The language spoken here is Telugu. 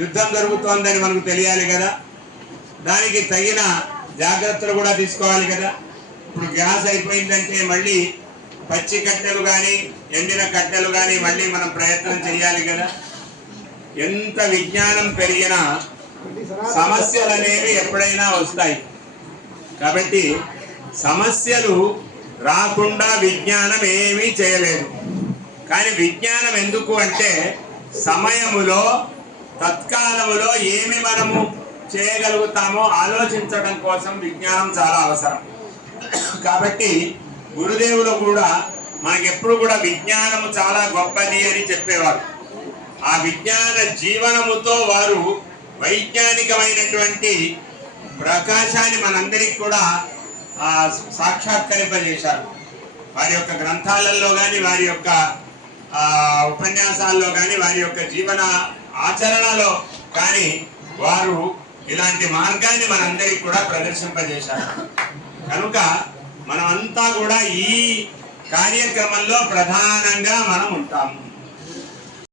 యుద్ధం జరుగుతోందని మనకు తెలియాలి కదా, దానికి తగిన జాగ్రత్తలు కూడా తీసుకోవాలి కదా. ఇప్పుడు గ్యాస్ అయిపోయిందంటే మళ్ళీ పచ్చి కట్టెలు కానీ ఎండిన కట్టెలు కానీ మళ్ళీ మనం ప్రయత్నం చేయాలి కదా. ఎంత విజ్ఞానం పెరిగినా సమస్యలు అనేవి ఎప్పుడైనా వస్తాయి. కాబట్టి సమస్యలు రాకుండా విజ్ఞానం ఏమీ చేయలేదు. కానీ విజ్ఞానం ఎందుకు అంటే సమయములో తత్కాలములో ఏమి మనము చేయగలుగుతామో ఆలోచించడం కోసం విజ్ఞానం చాలా అవసరం. కాబట్టి గురుదేవులు కూడా మనకెప్పుడు కూడా విజ్ఞానము చాలా గొప్పది అని చెప్పేవారు. ఆ విజ్ఞాన జీవనముతో వారు వైజ్ఞానికమైనటువంటి ప్రకాశాన్ని మనందరికి కూడా సాక్షాత్కరింపజేశారు. వారి యొక్క గ్రంథాలలో కానీ వారి యొక్క ఉపన్యాసాల్లో కానీ వారి యొక్క జీవన ఆచరణలో కానీ వారు ఇలాంటి మార్గాన్ని మనందరికి కూడా ప్రదర్శింపజేశారు. కనుక మనమంతా కూడా ఈ కార్యక్రమంలో ప్రధానంగా మనం ఉంటాము.